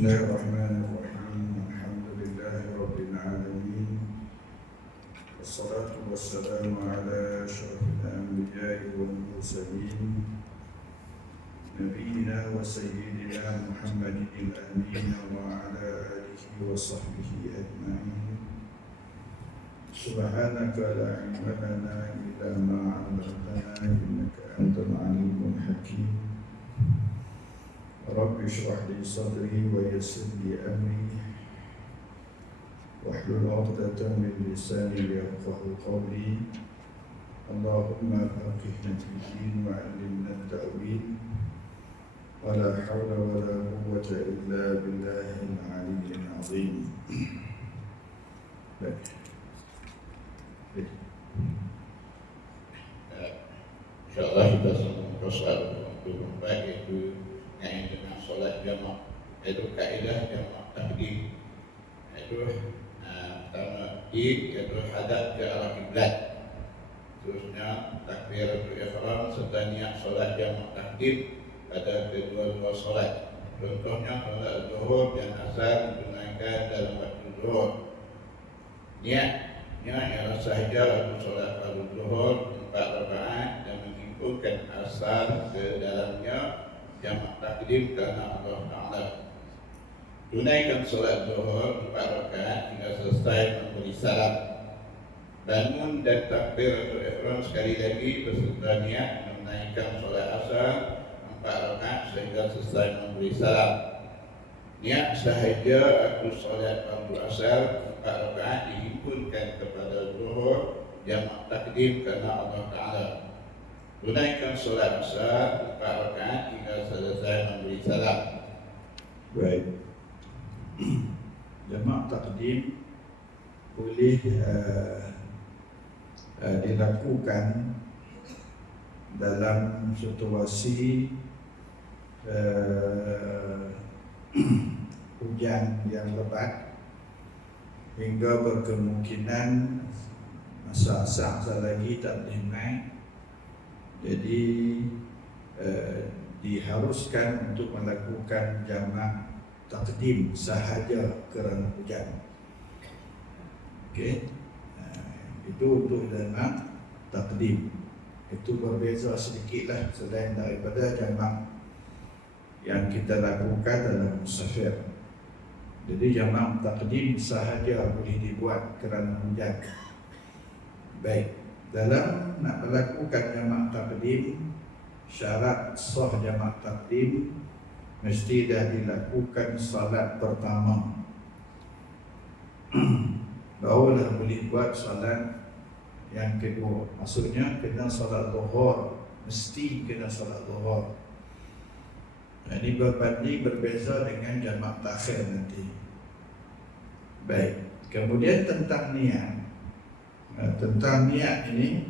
الله الرحمن الرحيم. الحمد لله رب العالمين، والصلاة والسلام على أشرف الأنبياء والمرسلين، نبينا وسيدنا محمد الأمين وعلى آله وصحبه أجمعين. سبحانك لا علم لنا إلا ما علمتنا إنك أنت العليم الحكيم. رب اشرح لي صدري ويسر لي أمري واحلل عقدة من لساني ليفقهوا قولي. اللهم فقهنا في الدين وعلمنا التأويل، ولا حول ولا قوة إلا بالله العلي العظيم. InsyaAllah kita sambung soal untuk membaik, iaitu yang dengan solat jamak, iaitu kaedah jamak takdim, iaitu pertama iaitu hadap ke arah kiblat, terusnya takbiratul ihram serta niat solat jamak takdim pada kedua-dua solat. Contohnya solat zuhur dan asar ditunaikan dalam waktu zuhur. Niatnya ialah sahaja waktu solat fardu zuhur 4 rakaat dan mengikutkan asar ke dalamnya jamak takdim kerana Allah Ta'ala. Tunaikan solat zuhur 4 rakaat hingga selesai memberi salam. Bangun dan takbiratul ihram sekali lagi beserta niat menunaikan solat asar 4 rakaat sehingga selesai memberi salam. Niat sahaja aku solat fardu asar 4 rakaat dihimpunkan kepada zuhur jamak takdim kerana Allah Ta'ala. Tunaikan solat asar 4 rakaat hingga selesai memberi salam. Baik. Jamak takdim boleh dilakukan dalam situasi hujan yang lebat hingga berkemungkinan masa asar lagi tak boleh naik. Jadi diharuskan untuk melakukan jamak takdim sahaja kerana hujan. Okey, itu untuk jamak takdim. Itu berbeza sedikitlah selain daripada jamak yang kita lakukan dalam musafir. Jadi jamak takdim sahaja boleh dibuat kerana hujan. Baik, dalam nak melakukan jamak takdim, syarat sah jamak takdim mesti dah dilakukan salat pertama. Barulah boleh buat salat yang kedua. Maksudnya kena salat zuhur, mesti kena salat zuhur. Ini berbanding berbeza dengan jamak takhir nanti. Baik, kemudian tentang niat. Tentang niat ini,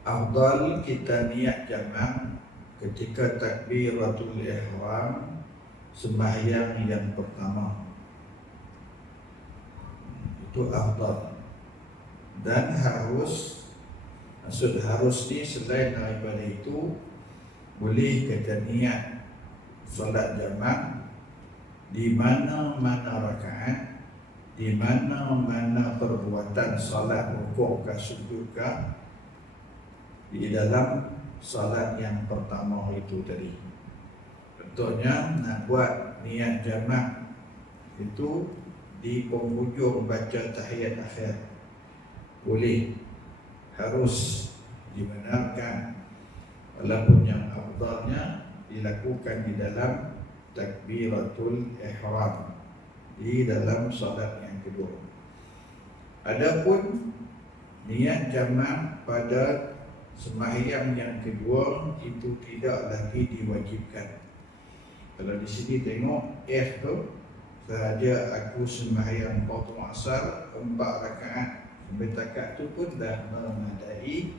afdal kita niat jamak ketika takbiratul ihram sembahyang yang pertama. Itu afdal. Dan harus, maksud harus ni selain daripada itu, boleh kita niat solat jamak di mana-mana rakaat, di mana-mana perbuatan salat rukuk ke sujud ke di dalam salat yang pertama itu tadi. Contohnya nak buat niat jamak itu di penghujung baca tahiyat akhir, boleh, harus dibenarkan, walaupun yang afdalnya dilakukan di dalam takbiratul ihram, di dalam salat yang kedua. Adapun niat jamak pada sembahyang yang kedua itu tidak lagi diwajibkan. Kalau di sini tengok F tu, sahaja aku sembahyang fardu asar 4 rakaat, sampai takat tu pun dah memadai,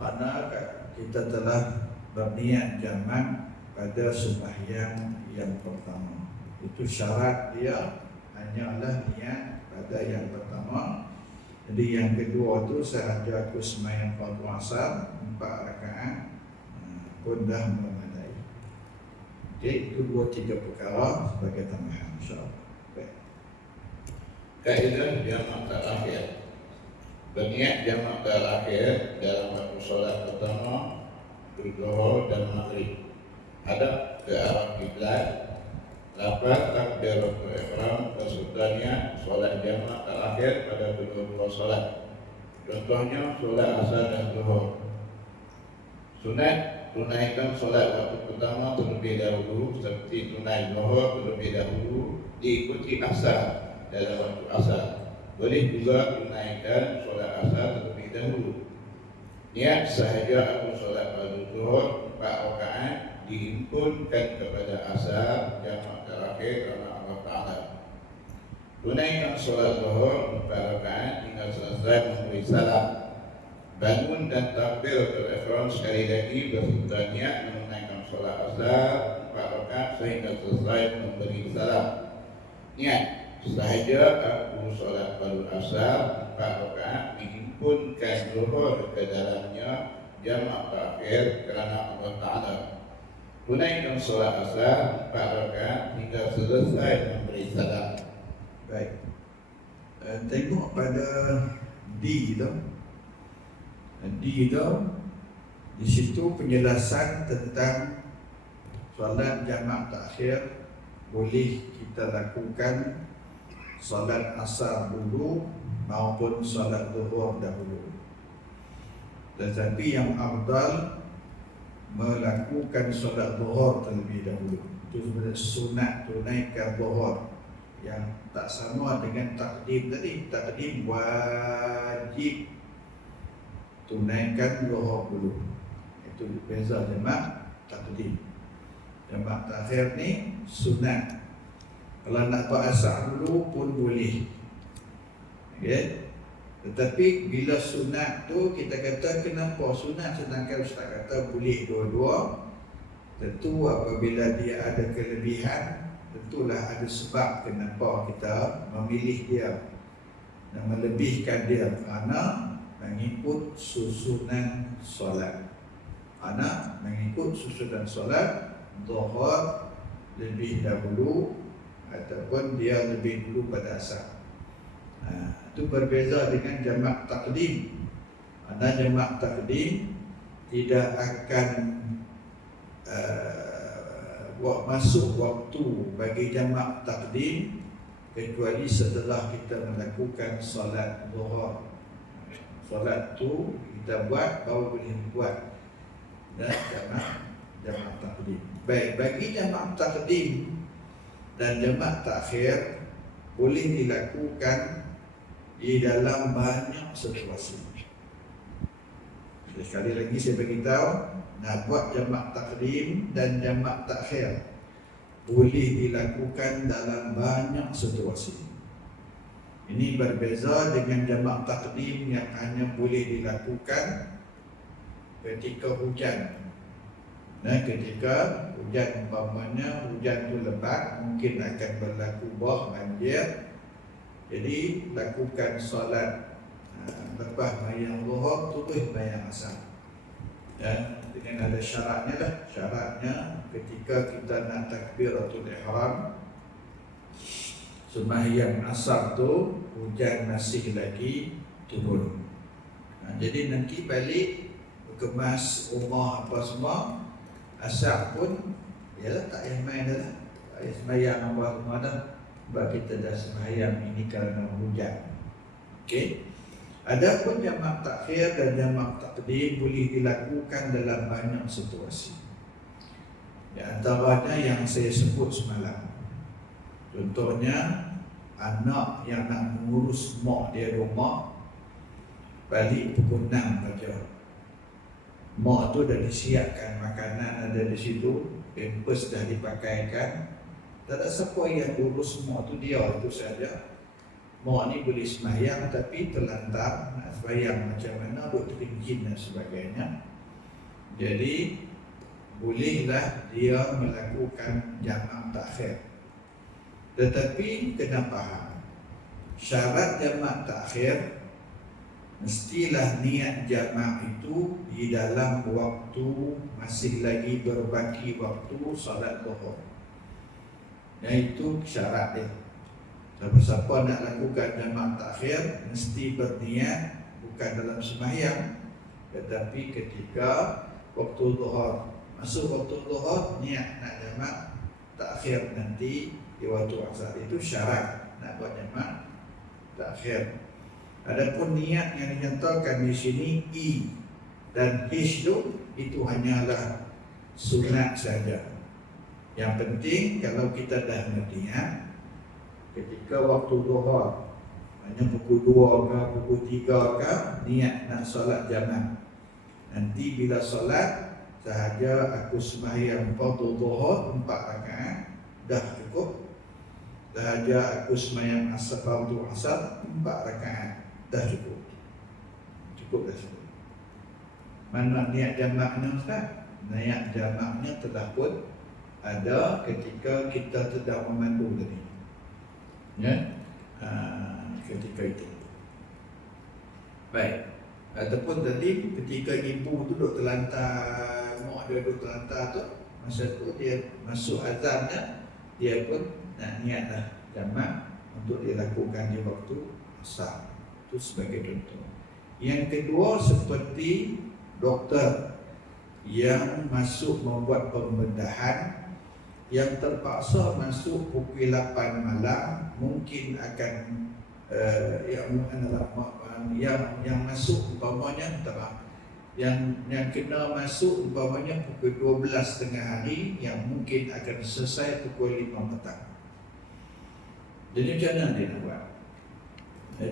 mana kita telah berniat jamak pada sembahyang yang pertama. Itu syarat dia hanyalah niat pada yang pertama. Jadi yang kedua tu sahaja aku sembahyang fardu asar 4 rakaat pun dah memadai. Okey, itu 2-3 perkara sebagai tambahan insya-Allah. Baik. Kaedah jamak terakhir. Berniat jamak terakhir dalam waktu solat pertama, Zuhur dan Maghrib. Hadap ke arah kiblat, lafaz takbiratul ihram kesultannya solat jamak terakhir pada kedua-dua solat. Contohnya solat asar dan zuhur. Sunat tunaikan solat waktu pertama terlebih dahulu, seperti tunai zuhur terlebih dahulu, diikuti asar dalam waktu asar. Boleh juga tunaikan solat asar terlebih dahulu. Niat sahaja aku solat pada zuhur 4 rakaat dihimpunkan kepada asar jamak terakhir kerana Allah Ta'ala. Tunaikan solat zuhur 4 rakaat hingga selesai memberi salam. Bangun dan takbiratul ihram sekali lagi berserta niat menunaikan solat asar 4 rakaat sehingga selesai memberi salam. Niat sahaja aku solat pada asar 4 rakaat dihimpunkan zuhur ke dalamnya jamak terakhir kerana Allah Ta'ala. Tunaikan solat asar 4 rakaat hingga selesai memberi salam. Baik. Tengok pada D tu. D tu di situ penjelasan tentang solat jamak takhir. Boleh kita lakukan solat asar dulu maupun solat zuhur dahulu. Tetapi yang afdal melakukan solat zuhur terlebih dahulu. Itu sebenarnya sunat tunaikan zuhur, yang tak sama dengan takdim tadi. Takdim wajib tunaikan zuhur dulu. Itu beza jamak takdim. Jamak takhir ni sunat. Kalau nak buat asar dulu pun boleh. Okay? Tetapi bila sunat tu kita kata kenapa sunat, sedangkan Ustaz kata boleh dua-dua. Tentu apabila dia ada kelebihan, tentulah ada sebab kenapa kita memilih dia dan melebihkan dia, kerana mengikut susunan solat. Kerana mengikut susunan solat, zuhur lebih dahulu ataupun dia lebih dulu pada asar. Itu berbeza dengan jamak takdim. Kerana jamak takdim tidak akan masuk waktu bagi jamak takdim kecuali setelah kita melakukan solat zuhur. Solat tu kita buat baru boleh buat dan jamak takdim. Baik, bagi jamak takdim dan jamak takhir boleh dilakukan di dalam banyak situasi. Sekali lagi saya beritahu, nak buat jamak takdim dan jamak takhir boleh dilakukan dalam banyak situasi. Ini berbeza dengan jamak takdim yang hanya boleh dilakukan ketika hujan. Nah, ketika hujan, umpamanya hujan itu lebat, mungkin akan berlaku banjir. Jadi lakukan solat lepas bayang zuhur terus bayang asar. Dan dengan ada syaratnya lah. Syaratnya ketika kita nak takbiratul ihram, sembahyang asar tu hujan masih lagi turun. Jadi nanti balik kemas rumah apa semua, asar pun yalah tak payah main dah, tak payah sembahyang apa semua dah, sebab kita dah sembahyang ini kerana hujan. Okey. Adapun jamak takhir dan jamak takdim boleh dilakukan dalam banyak situasi. Di antaranya yang saya sebut semalam. Contohnya, anak yang nak mengurus mak dia rumah balik pukul 6 pagi. Mak tu dah disiapkan makanan ada di situ, pampers dah dipakaikan. Tak ada siapa yang urus mak tu, dia itu saja. Mak ni boleh sembahyang tapi terlantar, nak sembahyang macam mana, duk teringin dan sebagainya. Jadi bolehlah dia melakukan jamak takhir. Tetapi kena faham, syarat jamak takhir mestilah niat jamak itu di dalam waktu masih lagi berbaki waktu solat zuhur. Dan itu syarat dia. Siapa-siapa nak lakukan jamak takhir mesti berniat bukan dalam sembahyang, tetapi ketika waktu zuhur. Masuk waktu zuhur niat nak jamak takhir nanti di waktu asar. Itu syarat nak buat jamak takhir. Adapun niat yang dinyatakan di sini I dan H itu hanyalah sunat saja. Yang penting kalau kita dah berniat ketika waktu zuhur, hanya pukul 2 ke pukul 3 ke, niat nak solat jamak. Nanti bila solat sahaja aku sembahyang fardu zuhur 4 rakaat dah cukup. Sahaja aku sembahyang asar fardu asar 4 rakaat dah cukup. Cukup dah cukup. Mana niat jamaknya Ustaz? Niat jamaknya telah pun ada ketika kita sedang memandu tadi. Ya, ketika itu. Baik. Ataupun tadi ketika ibu duduk terlantar, mak dia duduk terlantar tu, masa tu dia masuk azannya, dia pun nak niatlah jamak untuk dilakukan di waktu asar. Itu sebagai contoh. Yang kedua, seperti doktor yang masuk membuat pembedahan, yang terpaksa masuk pukul 8 malam, mungkin akan yang masuk umpamanya yang kena masuk umpamanya pukul 12 tengah hari, yang mungkin akan selesai pukul 5 petang. Jadi macam mana dia nak buat?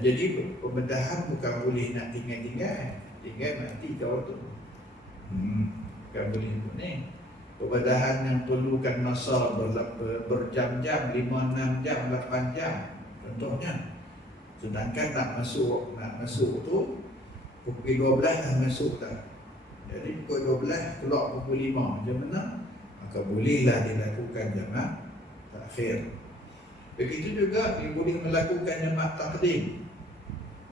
Jadi pembedahan bukan boleh nak tinggal mati kau tu. Bukan boleh ni. Pembedahan yang perlukan masa berjam-jam, 5-6 jam, 8 jam contohnya. Sedangkan nak masuk tu pukul 12 dah masuk tak. Jadi pukul 12 keluar pukul 5, macam mana? Maka bolehlah dilakukan jamak takhir. Begitu juga dia boleh melakukan jamak takdim.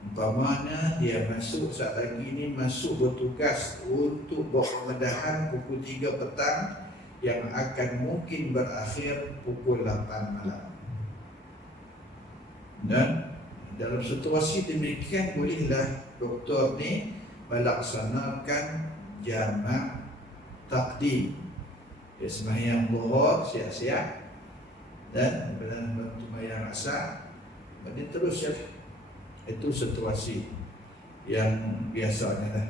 Umpamanya dia masuk saat lagi ni masuk bertugas untuk buat pembedahan pukul 3 petang yang akan mungkin berakhir pukul 8 malam. Dan dalam situasi demikian bolehlah doktor ni melaksanakan jamak takdim. Dia sembahyang zuhur siap-siap dan sembahyang asar, kemudian terus ya. Itu situasi yang biasanya lah.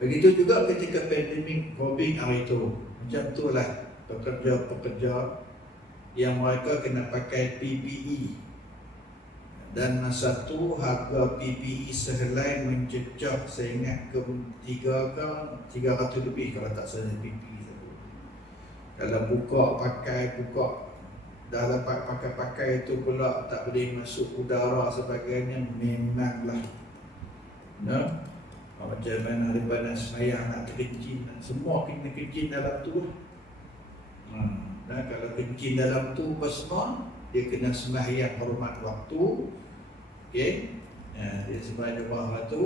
Begitu juga ketika pandemik COVID hari itu, macam itulah pekerja-pekerja yang mereka kena pakai PPE. Dan masa tu harga PPE sehelai mencecah, saya ingat ke 300 lebih kalau tak salah PPE tu. Kalau buka dah dapat pakai itu pula tak boleh masuk udara sebagainya, memanglah macam mana daripada sembahyang nak terkencing, semua kena kencing dalam tu. Dan kalau kencing dalam tu apa semua, dia kena sembahyang hormat waktu. Okey, dia sembahyang waktu.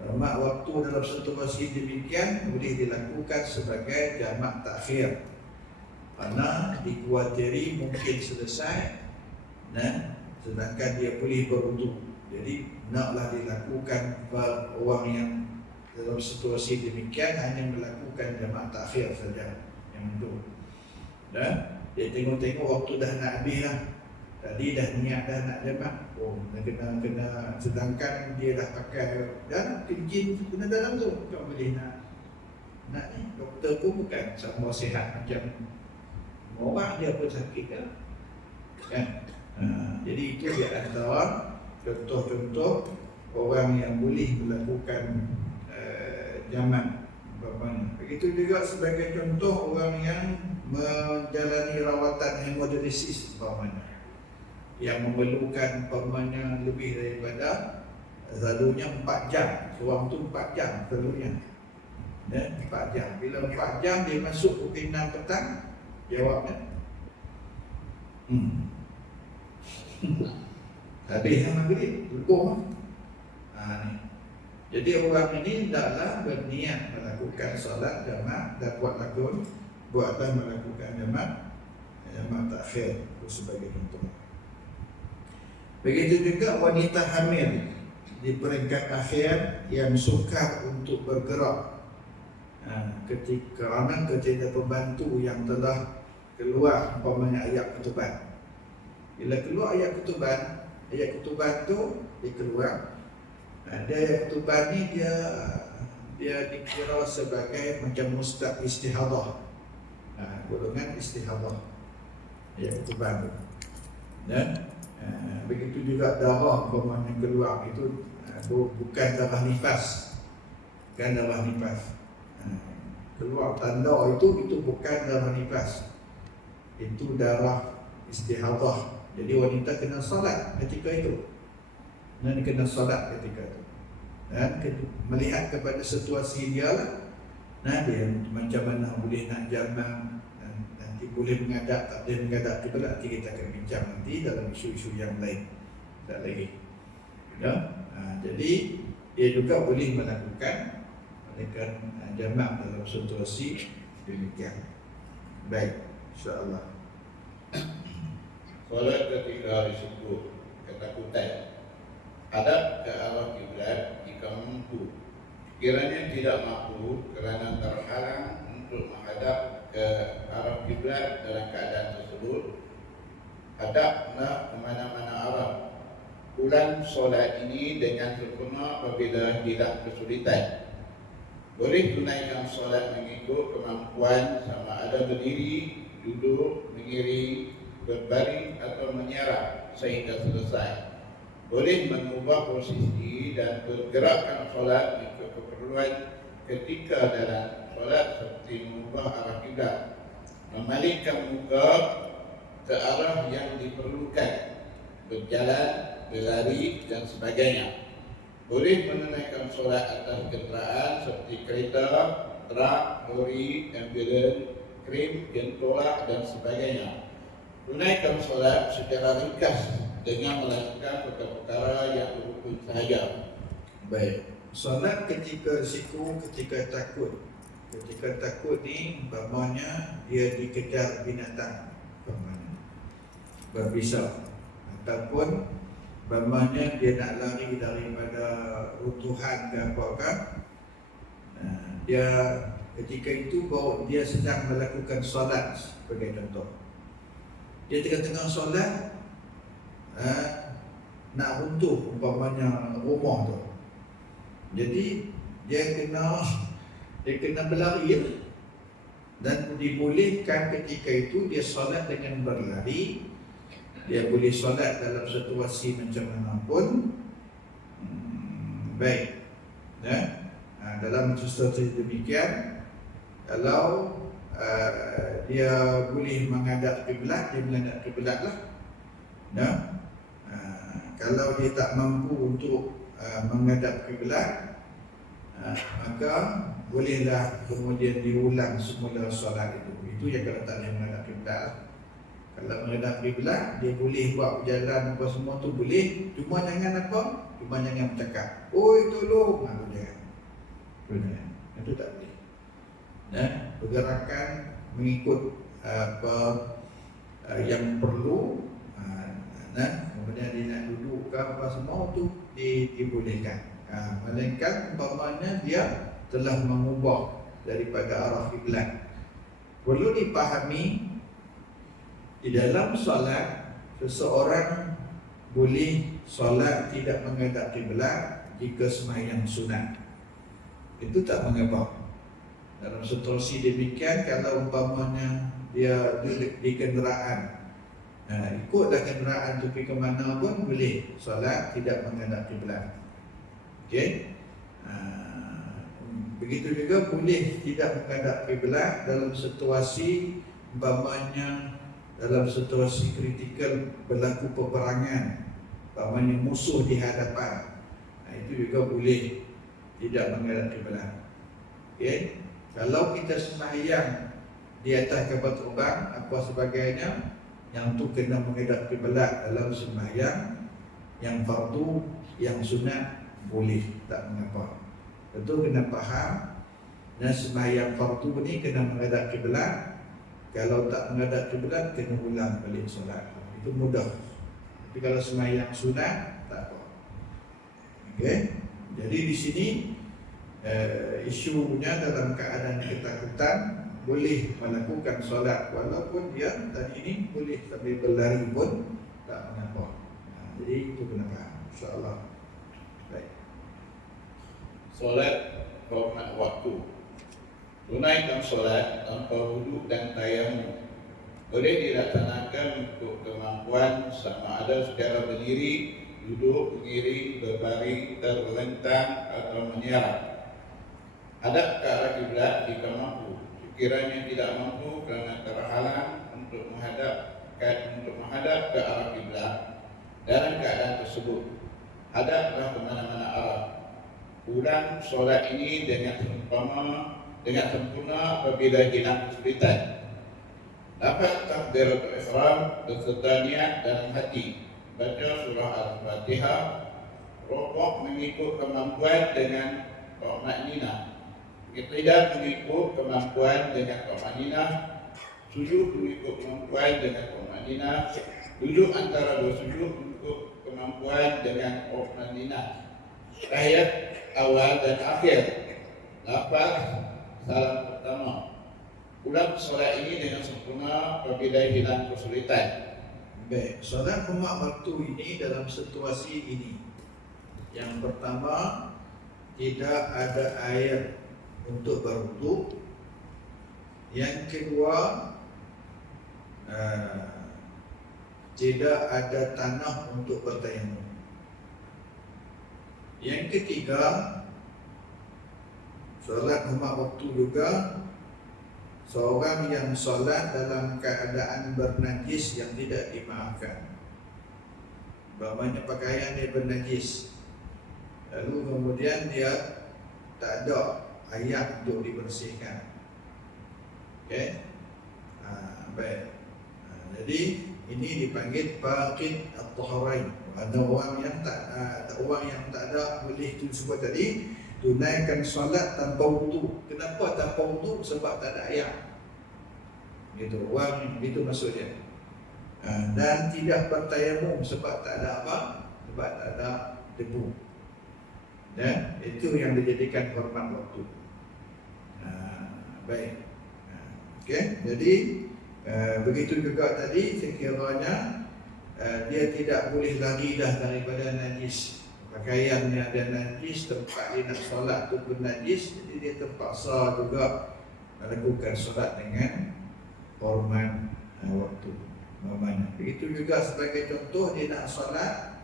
Hormat waktu dalam situasi demikian boleh dilakukan sebagai jamak takhir. Kerana dikuatiri mungkin selesai, sedangkan dia boleh berwuduk. Jadi naklah dilakukan orang yang dalam situasi demikian hanya melakukan jamak takhir saja yang itu. Dan dia tengok-tengok waktu dah nak habis lah. Tadi dah niat dah nak jamak, kena sedangkan dia dah pakai dan kencing kena dalam tu, bukan boleh nak ni. Doktor pun bukan sama sihat macam orang, dia pun sakit kan? Jadi itu di antara contoh-contoh orang yang boleh melakukan jamak. Begitu juga sebagai contoh orang yang menjalani rawatan hemodialisis yang memerlukan lebih daripada selalunya 4 jam. Seorang tu 4 jam selalunya. 4 jam. Bila 4 jam dia masuk pukul 6 petang, jawabnya habis yang maghrib, lebuh. Jadi orang ini hendaklah berniat melakukan solat jamaah dan buatlah melakukan jamaah takhir sebagai contoh. Begitu juga wanita hamil di peringkat akhir yang sukar untuk bergerak kerana ketiada pembantu yang telah keluar umpamanya ayat ketuban. Bila keluar ayat ketuban tu dia keluar. Dia ayat ketuban ni dia dikira sebagai macam mustaq istihadah. Golongan istihadah ayat ketuban tu. Dan begitu juga darah umpamanya keluar itu bukan darah nifas. Bukan darah nifas. Keluar tanda itu bukan darah nifas. Itu darah istihadah. Jadi wanita kena salat ketika itu. Dan kena salat ketika itu. Dan melihat kepada situasi dia lah. Dia macam mana boleh nak jamak, nanti boleh menghadap, tak boleh menghadap kiblat, nanti kita akan bincang nanti dalam isu-isu yang lain. Tak lagi. Jadi dia juga boleh melakukan jamak dalam situasi demikian. Baik, insya-Allah. Solat ketika risiko ketakutan, hadap ke arah kiblat jika mampu. Kiranya tidak mampu kerana terhalang untuk menghadap ke arah kiblat dalam keadaan tersebut, hadaplah ke mana-mana arah. Ulang solat ini dengan sempurna apabila hilang kesulitan. Boleh tunaikan solat mengikut kemampuan sama ada berdiri, duduk, mengiring, berbaring atau menyerah sehingga selesai. Boleh mengubah posisi dan pergerakan solat mengikut keperluan ketika dalam solat seperti mengubah arah kiblat, memalingkan muka ke arah yang diperlukan, berjalan, berlari dan sebagainya. Boleh menunaikan solat atas kenderaan seperti kereta, truk, lori, ambulans, krim, gentolak dan sebagainya. Tunaikan solat secara ringkas dengan melakukan perkara-perkara yang rukun sahaja. Baik. Solat ketika risiko, ketika takut. Ketika takut ni umpamanya dia dikejar binatang, umpamanya berbisa, ataupun umpamanya dia nak lari daripada runtuhan ke apakah. Dia ketika itu bahawa dia sedang melakukan solat sebagai contoh. Dia tengah-tengah solat nak runtuh umpamanya rumah tu. Jadi dia kena berlari dan dibolehkan ketika itu dia solat dengan berlari. Dia boleh solat dalam situasi macam mana pun. Baik. Dalam situasi demikian, kalau dia boleh menghadap kiblat, dia menghadap kiblat lah. Kalau dia tak mampu untuk menghadap kiblat, maka bolehlah kemudian diulang semula solat itu. Itu yang kalau tak boleh menghadap kiblat. Kalau menghadap kiblat, dia boleh buat berjalan apa semua tu boleh. Cuma jangan apa? Cuma jangan bercakap, "Oi, tolong." Jangan. Itu tak boleh. Pergerakan mengikut apa yang perlu. Kemudian dia nak duduk ke apa semua tu dibolehkan. Melainkan umpamanya dia telah mengubah daripada arah kiblat. Perlu dipahami di dalam solat, seseorang boleh solat tidak menghadap kiblat jika sembahyang sunat. Itu tak mengapa. Dalam situasi demikian, kalau umpamanya dia duduk di kenderaan, ikutlah kenderaan tu pergi ke mana pun boleh solat tidak menghadap kiblat. Okey. Begitu juga boleh tidak menghadap kiblat dalam situasi umpamanya dalam situasi kritikal berlaku peperangan, umpamanya musuh di hadapan. Itu juga boleh tidak menghadap kiblat. Okey. Kalau kita sembahyang di atas kapal terbang apa sebagainya, yang tu kena menghadap kiblat dalam sembahyang yang fardu, yang sunat boleh, tak mengapa. Tentu kena faham, dan sembahyang fardu ni kena menghadap kiblat. Kalau tak menghadap kiblat, kena ulang balik solat. Itu mudah. Tapi kalau sembahyang sunat, tak apa. Okey. Jadi di sini isunya dalam keadaan ketakutan boleh melakukan solat walaupun dia tadi ini boleh sambil berlari pun tak mengapa. Jadi itu kena faham, insya-Allah. Baik. Solat hormat waktu. Tunaikan solat tanpa wuduk dan tayamum boleh dilaksanakan untuk kemampuan sama ada secara berdiri, duduk, berdiri, berbaring, terlentang atau menyiar. Hadap ke arah kiblat jika mampu. Sekiranya tidak mampu kerana terhalang untuk menghadap ke arah kiblat, dalam keadaan tersebut hadaplah ke mana-mana arah. Ulang solat ini dengan sempurna apabila hilang kesulitan. Dapat takbiratul ihram beserta niat dalam hati, baca surah Al-Fatihah, rukuk mengikut kemampuan dengan tumakninah, iqtidal mengikut kemampuan dengan tumakninah, sujud mengikut kemampuan dengan tumakninah, duduk antara dua sujud mengikut kemampuan dengan tumakninah, tahiyat awal dan akhir, lafaz salam pertama. Ulang solat ini dengan sempurna apabila hilang kesulitan. Baik, solat hormat waktu ini dalam situasi ini. Yang pertama, tidak ada air untuk berwudu. Yang kedua, tidak ada tanah untuk bertayamum. Yang ketiga, solat hormat waktu juga seorang yang solat dalam keadaan bernajis yang tidak dimaafkan. Umpamanya pakaian dia bernajis, lalu kemudian dia tak ada air untuk dibersihkan. Okey. Baik. Jadi ini dipanggil faqid at-taharain. Ada orang yang tak ada boleh tu sebut tadi, tunaikan solat tanpa wudu. Kenapa tanpa wudu? Sebab tak ada air. Gitu, orang itu maksudnya. Dan tidak bertayamum sebab tak ada apa? Sebab tak ada debu. Dan itu yang dijadikan hormat waktu. Baik. Okey, jadi begitu juga tadi sekiranya dia tidak boleh lari dah daripada najis. Pakaiannya ada najis, tempat dia nak solat tu pun najis, jadi dia terpaksa juga melakukan solat dengan hormat waktu. Begitu juga sebagai contoh dia nak solat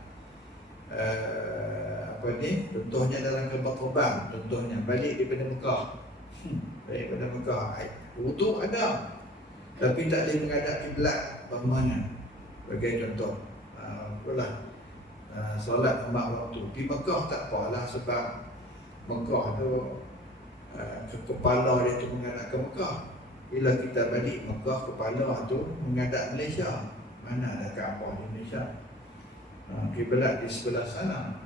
contohnya dalam kapal terbang, contohnya balik daripada Mekah. Balik daripada Mekah, wudu ada tapi tak boleh menghadap kiblat umpamanya. Sebagai contoh, solat hormat waktu. Di Mekah tak apalah sebab Mekah tu kepala dia tu menghadap ke Mekah. Bila kita balik Mekah, kepala tu menghadap Malaysia. Mana ada Kaabah di Malaysia? Kiblat di sebelah sana.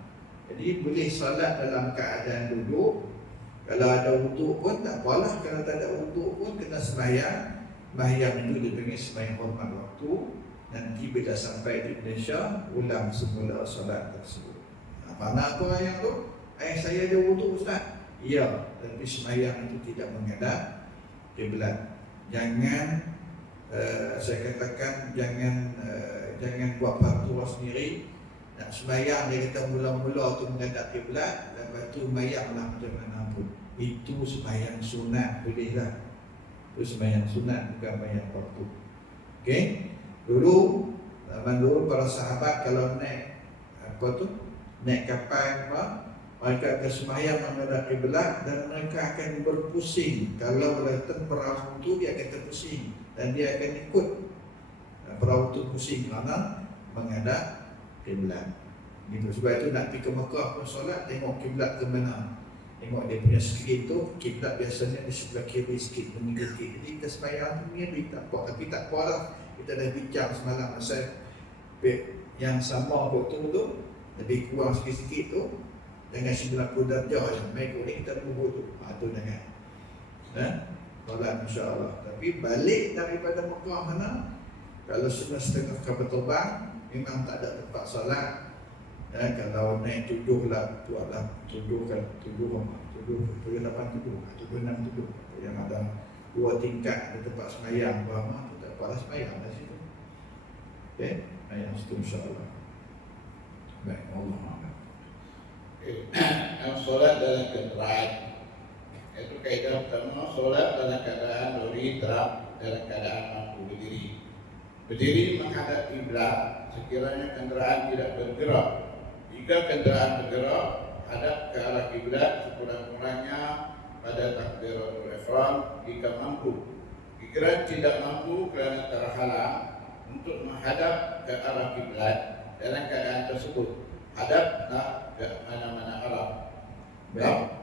Jadi boleh solat dalam keadaan duduk. Kalau ada wuduk pun tak apalah. Kalau tak ada wuduk pun kena sembahyang. Sembahyang itu dipanggil sembahyang hormat waktu. Nanti bila sampai di Indonesia, ulang semula solat tersebut. Mana apa ayat tu? Saya ada wuduk Ustaz. Ya, tapi sembahyang itu tidak menghadap kiblat. Jangan saya katakan jangan buat fatwa sendiri. Nak sembahyang dia kata mula-mula tu menghadap kiblat, lepas tu sembahyanglah macam mana pun. Itu sembahyang sunat, bolehlah. Itu sembahyang sunat, bukan sembahyang waktu. Okey? Dulu para sahabat kalau naik naik kapal mereka akan sembahyang menghadap kiblat dan mereka akan berpusing. Kalau datang perahu tu dia akan terpusing dan dia akan ikut perahu tu pusing kerana menghadap kiblat. Gitu. Sebab itu nak pergi ke Mekah pun solat, tengok kiblat ke mana. Tengok dia punya skrin tu, kiblat biasanya di sebelah kiri sikit, mengilir sikit. Jadi kita sembahyang tu mengilir tak apa, tapi tak apalah. Kita dah bincang semalam pasal yang sama waktu tu lebih kurang sikit-sikit tu Jangan 90 darjah je. Mai ikut ni kita kubur tu. Tu jangan. Solat insya-Allah. Tapi balik daripada Mekah sana, kalau setengah kapal terbang, memang tak ada tempat solat. Kalau naik 7 lah, buatlah 7 kan 7 yang ada 2 tingkat, ada tempat semayang, tu tak apalah semayang di situ. Okey, ayat situ insya-Allah. Baik, Allah. Solat dalam kenderaan. Itu kaidah pertama, solat dalam keadaan lori terap, dalam keadaan mampu berdiri. Berdiri menghadap kiblat sekiranya kenderaan tidak bergerak. Jika kenderaan bergerak, hadap ke arah kiblat sekurang-kurangnya pada takbiratul ihram jika mampu. Jika tidak mampu kerana terhalang untuk menghadap ke arah kiblat dalam keadaan tersebut, hadaplah ke mana-mana arah. Baik.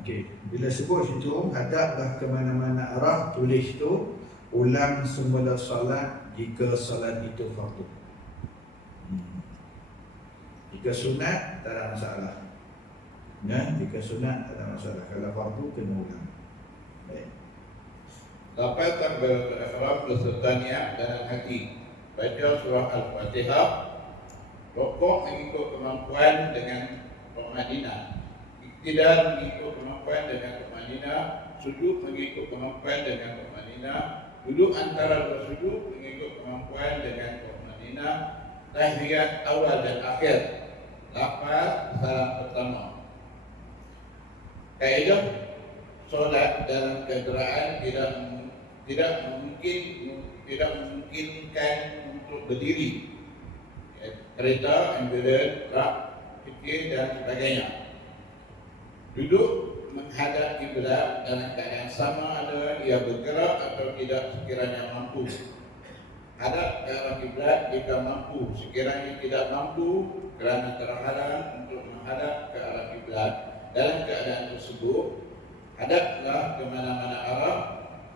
Okey. Bila sebut situ hadaplah ke mana-mana arah, tulis tu ulang semula solat jika solat itu fardu. Jika sunat tak ada masalah. Jika sunat tak ada masalah. Kalau fardu kena ulang. Baik. Lepas takbiratul ihram beserta niat dalam hati. Baca surah Al-Fatihah. Rukuk mengikut kemampuan dengan tumanina. Iktidal mengikut kemampuan dengan tumanina. Sujud mengikut kemampuan dengan tumanina. Duduk antara dua sujud mengikut kemampuan dengan tumanina. Tahiyat awal dan akhir. Lafaz salam pertama. Kaedah solat dalam kenderaan tidak memungkinkan untuk berdiri. Kereta, ambulans, truk, fikir dan sebagainya. Duduk menghadap kiblat dalam keadaan sama ada ia bergerak atau tidak sekiranya mampu. Hadap ke arah kiblat jika mampu, sekiranya tidak mampu kerana terhalang untuk menghadap ke arah kiblat. Dalam keadaan tersebut, hadaplah ke mana-mana arah.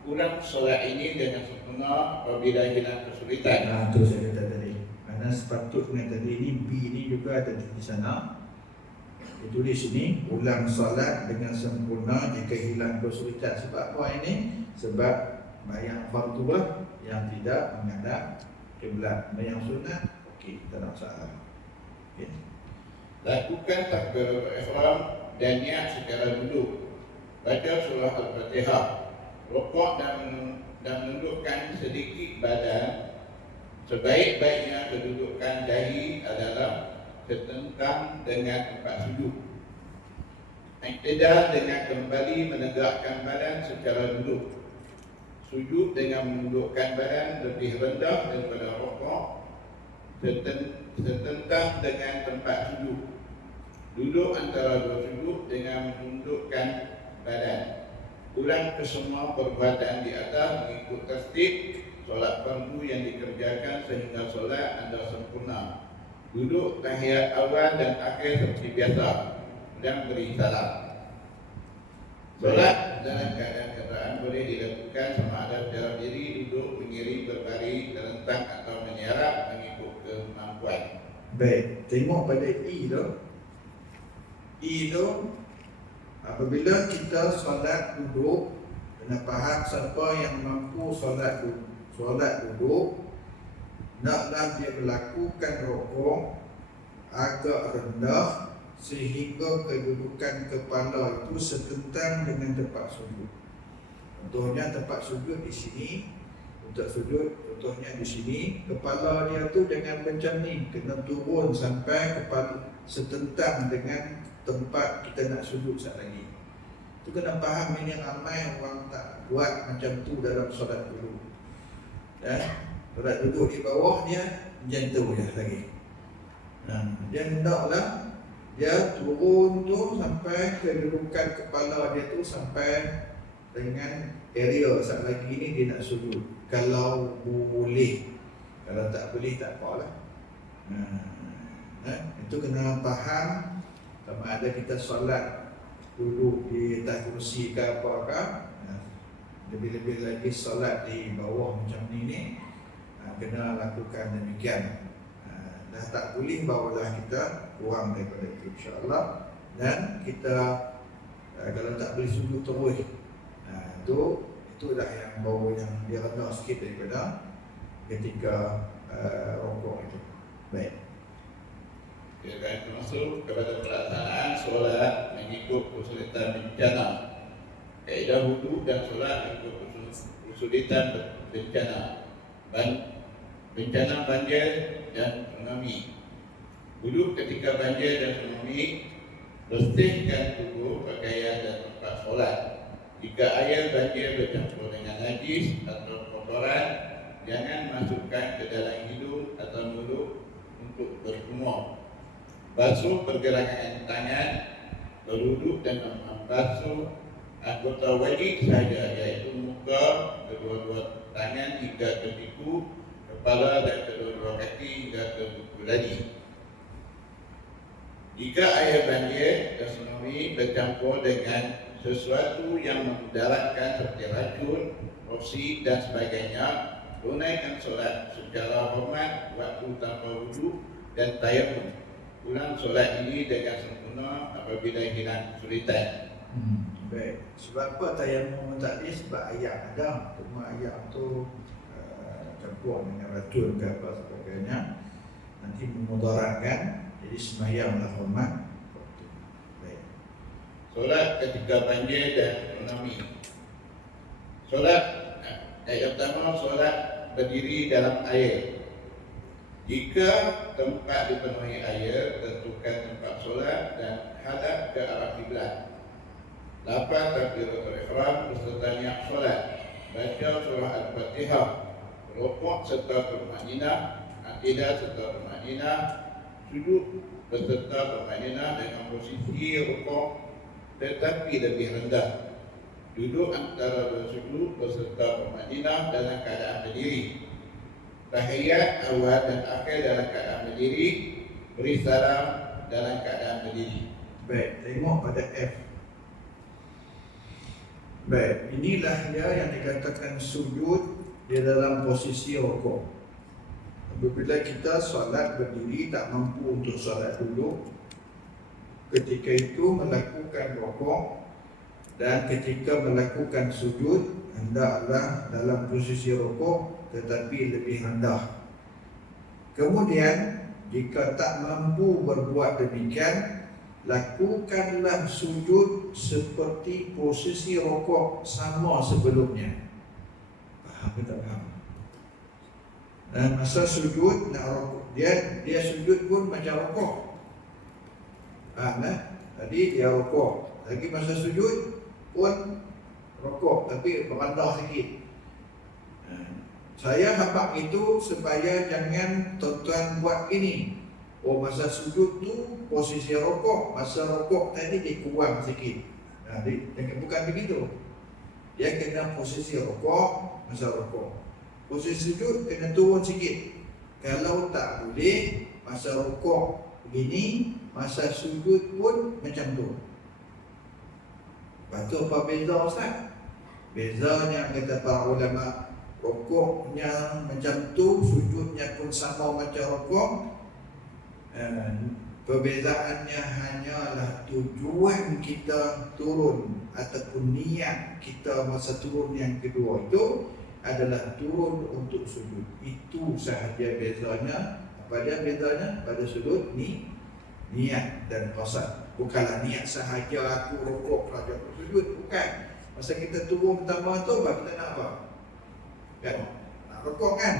Kurang solat ini dengan sempurna apabila hilang kesulitan. Itu saya kata tadi. Mana sepatutnya tadi ini B ini juga ada di sana. Ditulis sini ulang solat dengan sempurna jika hilang kesulitan. Sebab apa ini? Sebab bayang fardu lah yang tidak menghadap kiblat. Bayang sunat, okey, tak ada masalah. Okey. Lakukan takbiratul ihram dan niat secara duduk. Baca surah Al-Fatihah. Rukuk dan menundukkan sedikit badan. Sebaik-baiknya kedudukan dahi adalah setentang dengan tempat sujud. Iktidal dengan kembali menegakkan badan secara duduk. Sujud dengan menundukkan badan lebih rendah daripada rukuk, setentang dengan tempat sujud. Duduk antara dua sujud dengan menundukkan badan. Ulang kesemua perbuatan di atas mengikut tertib solat fardu yang dikerjakan sehingga solat anda sempurna. Duduk tahiyat awal dan akhir seperti biasa dan beri salam. Solat dalam keadaan kenderaan boleh dilakukan sama ada secara diri, duduk, mengiring, berbaring, terlentang atau menyerap mengikut kemampuan. Baik, tengok pada I tu. I tu apabila kita solat duduk, kena faham siapa yang mampu solat duduk, naklah dia melakukan rukuk agak rendah sehingga kedudukan kepala itu setentang dengan tempat sujud. Contohnya tempat sujud di sini, untuk sujud contohnya di sini, kepala dia tu jangan macam ni, kena turun sampai kepala setentang dengan tempat kita nak sujud sekali lagi. Itu kena faham, ini ramai orang tak buat macam tu dalam solat duduk. Solat duduk di bawah dia macam tu je lagi. Dia hendaklah dia turun tu sampai kedudukan kepala dia tu sampai dengan area saat lagi ini dia nak sujud. Kalau boleh, kalau tak boleh tak apalah. Itu kena faham. Sama ada kita solat duduk di atas kursi ke apakah, lebih-lebih lagi solat di bawah macam ni kena lakukan demikian. dah tak boleh, barulah kita kurang daripada itu insya-Allah. Dan kita kalau tak boleh sujud terus, itu dah yang bau yang dia rendah sikit daripada ketika rokok itu. Baik. Dia akan masuk kepada pelaksanaan solat mengikut kesulitan bencana. Kaedah wudu dan solat mengikut kesulitan bencana. Bencana banjir dan tsunami. Wudu ketika banjir dan tsunami, bersihkan tubuh, pakaian dan tempat solat. Jika air banjir bercampur dengan najis atau kotoran, jangan masukkan ke dalam hidung atau mulut untuk berkumur. Basuh pergelangan tangan, berwuduk dan membasuh anggota wajib sahaja, iaitu muka, kedua-dua tangan hingga ke siku, kepala dan kedua-dua kaki hingga ke buku ladi. Jika air banjir dan tsunami bercampur dengan sesuatu yang memudaratkan seperti racun, korsi dan sebagainya, tunaikan solat secara hormat waktu tanpa wudu dan tayamum. Ulang solat ini dengan sempurna apabila hilang kesulitan. Baik. Sebab apa tayamum tak boleh? Sebab ayam ada. Cuma ayam tu campur dengan racun ke apa sebagainya, nanti memudaratkan. Jadi sembahyanglah hormat. Baik. Solat ketika banjir dan tsunami. Solat yang pertama, solat berdiri dalam air. Jika tempat dipenuhi air, tentukan tempat solat dan hadap ke arah kiblat. Lafaz takbiratul ihram beserta niat solat. Baca surah Al-Fatihah, rukuk serta tumaninah, akidah serta tumaninah, sujud beserta tumaninah dengan posisi rukuk tetapi lebih rendah. Duduk antara dua sujud beserta tumaninah dalam keadaan berdiri. Tahiyat awal dan akhir dalam keadaan berdiri, beri salam dalam keadaan berdiri. Baik, tengok pada F. Baik, inilah dia yang dikatakan sujud di dalam posisi rukuk. Apabila kita solat berdiri tak mampu untuk solat duduk, ketika itu melakukan rukuk, dan ketika melakukan sujud hendaklah dalam posisi rukuk tetapi lebih rendah. Kemudian jika tak mampu berbuat demikian, lakukanlah sujud seperti posisi rukuk sama sebelumnya. Faham ke tak faham? Dan masa sujud nak rukuk, dia sujud pun macam rukuk. Faham tak? Tadi dia rukuk, lagi masa sujud pun rukuk tapi berendah sikit. Saya habaq itu supaya jangan tuan-tuan buat ini. Oh, masa sujud tu posisi rukuk, masa rukuk tadi dia kurang sikit. Bukan begitu. Dia kena posisi rukuk, masa rukuk. Posisi sujud kena turun sikit. Kalau tak boleh, masa rukuk begini, masa sujud pun macam tu. Lepas tu apa beza Ustaz? Bezanya kata para ulama, rukuknya macam tu, sujudnya pun sama macam rukuk. Perbezaannya hanyalah tujuan kita turun ataupun niat kita masa turun yang kedua itu adalah turun untuk sujud. Itu sahaja bezanya. Apa dia bezanya? Pada sudut ni niat dan qasad. Bukanlah niat sahaja aku rukuk saja aku sujud, bukan. Masa kita turun pertama tu kita nak apa? Kan? Nak rukuk kan?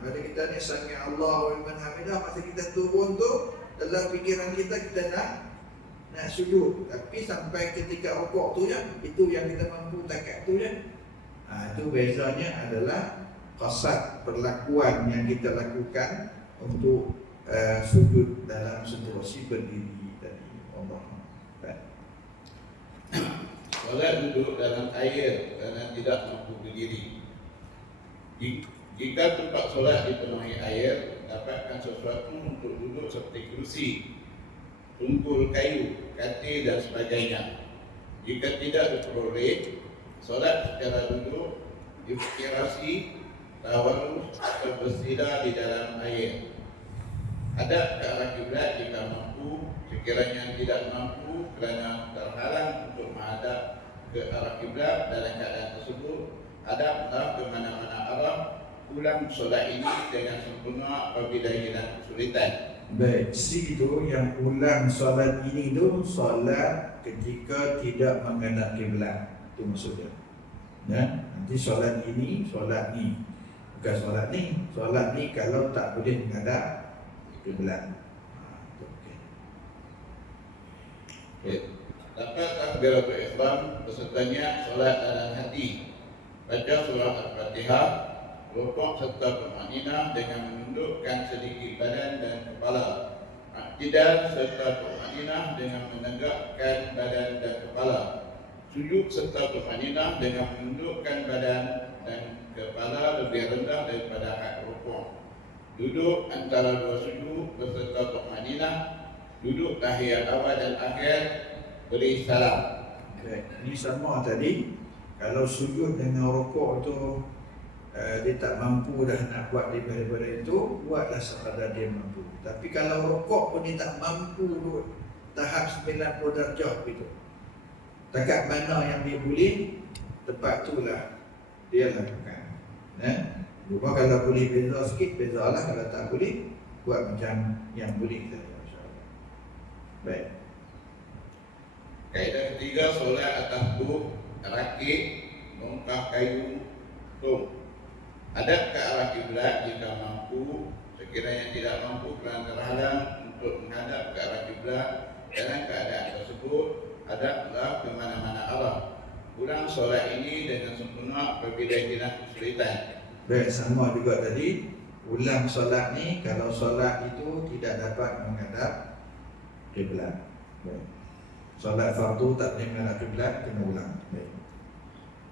Pada kita ni sami Allahu liman hamidah, masa kita turun tu dalam fikiran kita nak sujud. Tapi sampai ketika rukuk tu je, itu yang kita mampu takat tu je. Itu bezanya adalah qasad, perlakuan yang kita lakukan untuk sujud dalam situasi berdiri tadi. Allah. Solat duduk dalam air kerana tidak mampu berdiri. Jika tempat solat dipenuhi air, dapatkan sesuatu untuk duduk seperti kursi, tumpul kayu, katil dan sebagainya. Jika tidak diperoleh, solat secara duduk, iftirasi, tawarrus atau bersila di dalam air. Hadap ke arah kiblat jika mampu. Sekiranya tidak mampu kerana terhalang untuk menghadap ke arah kiblat dalam keadaan tersebut, hadaplah ke mana-mana arah. Ulang solat ini dengan sempurna apabila hilang kesulitan. Baik, C itu yang ulang solat ini tu solat ketika tidak menghadap kiblat. Itu maksudnya. Ya, nanti solat ini, solat ni. Bukan solat ni. Solat ni kalau tak boleh menghadap kiblat. Okay. Dapat takbiratul ihram besertanya solat dalam hati. Baca surah Al-Fatihah, rukuk serta tumaninah dengan menundukkan sedikit badan dan kepala. I'tidal serta tumaninah dengan menegakkan badan dan kepala. Sujud serta tumaninah dengan menundukkan badan dan kepala lebih rendah daripada had rukuk. Duduk antara dua sujud beserta tumaninah. Duduk tahiyat awal dan akhir, beri salam. Okay. Ini sama tadi. Kalau sujud dengan rukuk tu dia tak mampu dah nak buat daripada itu, buatlah sekadar dia mampu. Tapi kalau rukuk pun dia tak mampu tahap 90 darjah gitu. Takat mana yang dia boleh, tempat itulah dia lakukan. Cuma kalau boleh beza sikit, bezalah. Kalau tak boleh, buat macam yang boleh saja. Baik. Kaedah ketiga, solat atas buk, rakit, longkah kayu, tung. Hadap ke arah kiblat jika mampu. Sekiranya tidak mampu kerana terhalang untuk menghadap ke arah kiblat, dalam keadaan tersebut, hadaplah ke mana-mana arah. Ulang solat ini dengan sempurna apabila hilang kesulitan. Baik, sama juga tadi. Ulang solat ni, kalau solat itu tidak dapat menghadap kiblat. Baik. Solat fardu tak boleh menghadap kiblat, kena ulang. Baik.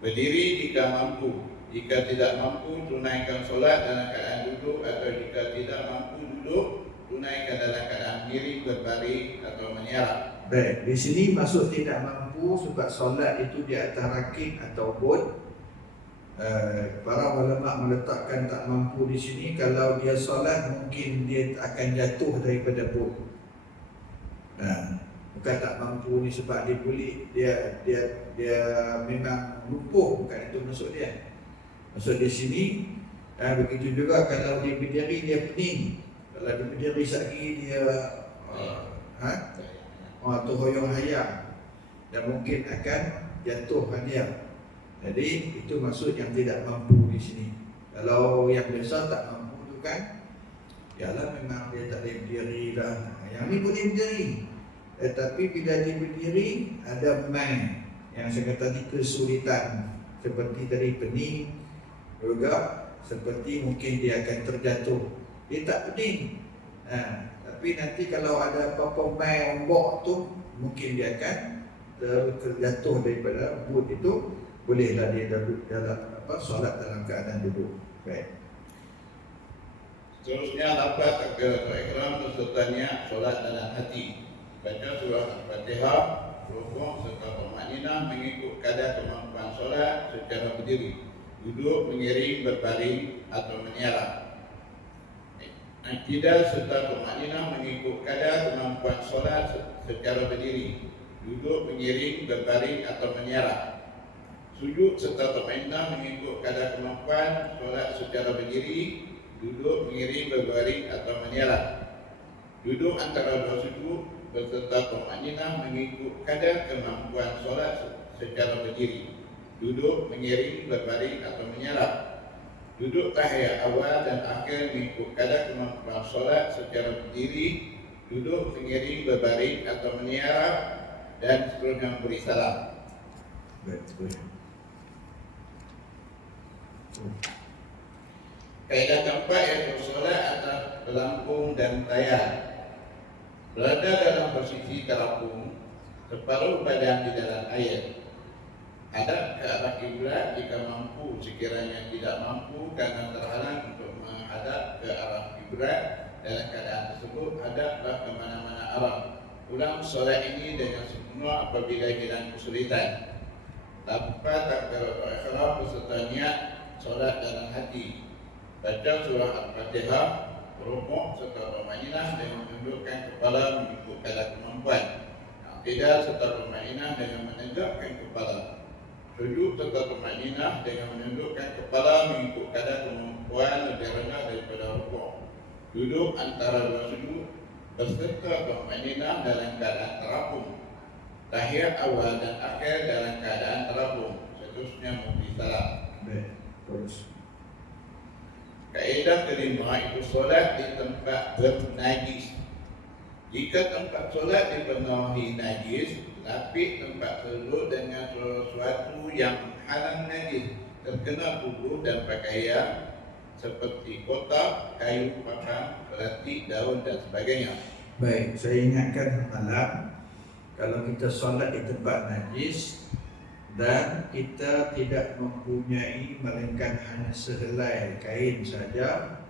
Berdiri jika mampu. Jika tidak mampu, tunaikan solat dalam keadaan duduk, atau jika tidak mampu duduk, tunaikan dalam keadaan miring, berbaring atau menyerap. Baik, di sini maksud tidak mampu sebab solat itu di atas rakit ataupun para ulama meletakkan tak mampu di sini. Kalau dia solat mungkin dia akan jatuh daripada bot. Bukan tak mampu ni sebab dia boleh, dia memang lumpuh, bukan itu maksud dia. Maksud di sini begitu juga kalau dia berdiri dia pening. Kalau dia berdiri sekali dia terhoyong hayang dan mungkin akan jatuh dia. Jadi itu maksud yang tidak mampu di sini. Kalau yang biasa tak mampu tu kan, yalah memang dia tak boleh berdiri lah. Yang ni boleh berdiri. Tapi bila dia berdiri ada main yang saya kata tadi kesulitan, seperti tadi pening, juga seperti mungkin dia akan terjatuh. Dia tak pening. Tapi nanti kalau ada apa-apa main ombak tu, mungkin dia akan terjatuh daripada but itu. Bolehlah dia dalam solat dalam keadaan duduk. Baik. Seterusnya, dapat takbiratul ihram besertanya solat dalam hati. Baca surah Al-Fatihah, rukuk serta tumaninah mengikut kadar kemampuan solat secara berdiri. Duduk, mengiring, berbaring atau menyerap. I'tidal serta tumaninah mengikut kadar kemampuan solat secara berdiri. Duduk, mengiring, berbaring atau menyerap. Sujud serta tumaninah mengikut kadar kemampuan solat secara berdiri. Duduk, mengiring, berbaring atau menyerap. Duduk antara dua sujud beserta tumaninah mengikut kadar kemampuan solat secara berdiri. Duduk, mengiring, berbaring atau menyerap. Duduk tahiyat awal dan akhir mengikut kadar kemampuan solat secara berdiri. Duduk, mengiring, berbaring atau menyerap, dan seterusnya beri salam. Betul. Kaedah keempat iaitu solat atas pelampung dan tayar. Berada dalam posisi terapung, separuh badan di dalam air. Hadap ke arah kiblat jika mampu. Sekiranya tidak mampu karena terhalang untuk menghadap ke arah kiblat, dalam keadaan tersebut hadaplah ke mana-mana arah. Ulang solat ini dengan sempurna apabila hilang kesulitan. Dapat takbiratul ihram beserta niat solat dalam hati. Baca surah Al-Fatihah, rukuk serta tumaninah dengan menundukkan kepala mengikut kadar kemampuan. I'tidal serta tumaninah dengan menegakkan kepala. Sujud serta tumaninah dengan menundukkan kepala mengikut kadar kemampuan lebih rendah daripada rukuk. Duduk antara dua sujud berserta tumaninah dalam keadaan terapung. Tahiyat awal dan akhir dalam keadaan terapung. Seterusnya memberi salam. Baik, terus. Kaedah kelima itu solat di tempat bernajis. Jika tempat solat dipenuhi najis, lapis tempat tersebut dengan sesuatu yang haram najis, terkena tubuh dan pakaian seperti kotak, kayu, papan, plastik, daun dan sebagainya. Baik, saya ingatkan malam, kalau kita solat di tempat najis dan kita tidak mempunyai melainkan hanya sehelai kain saja,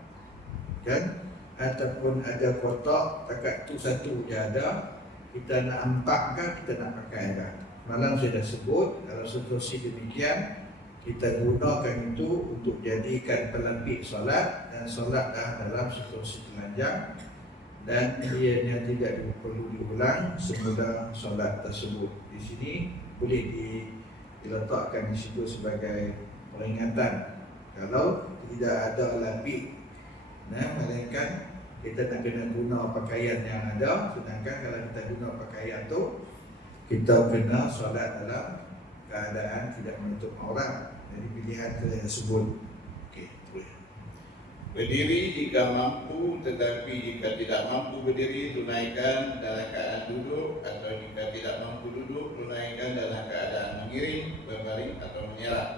kan, ataupun ada kotak takat tu satu je ada, kita nak ampakkan, kita nak pakai kan. Malam saya dah sebut, kalau situasi demikian kita gunakan itu untuk jadikan pelapis solat, dan solat dah dalam situasi telanjang dan ianya tidak perlu diulang semula solat tersebut. Di sini boleh diletakkan di situ sebagai peringatan. Kalau tidak ada lapis, melainkan kita nak kena guna pakaian yang ada. Sedangkan kalau kita guna pakaian tu, kita kena solat dalam keadaan tidak menutup aurat. Jadi pilihan tersebut. Okey, terus. Berdiri jika mampu, tetapi jika tidak mampu berdiri, tunaikan dalam keadaan duduk, atau jika tidak mampu duduk, tunaikan dalam keadaan mengiring, berbaring atau menyerah.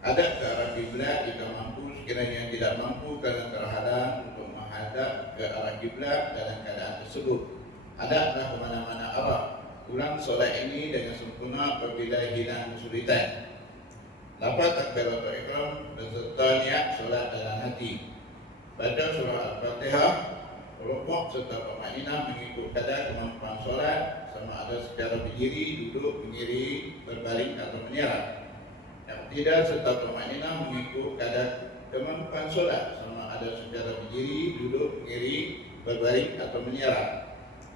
Hadap ke arah kiblat jika mampu, sekiranya tidak mampu kerana terhalang untuk menghadap ke arah kiblat dalam keadaan tersebut. Hadaplah ke mana-mana arah. Ulang solat ini dengan sempurna apabila hilang kesulitan. Lafaz takbiratul ihram beserta niat solat dalam hati. Baca surah Al-Fatihah, rukuk serta tumaninah mengikut kadar kemampuan solat, sama ada secara berdiri, duduk, berdiri, berbaring atau menyerah. I'tidal serta tumaninah mengikut kadar kemampuan solat, sama ada secara berdiri, duduk, berdiri, berbaring atau menyerah.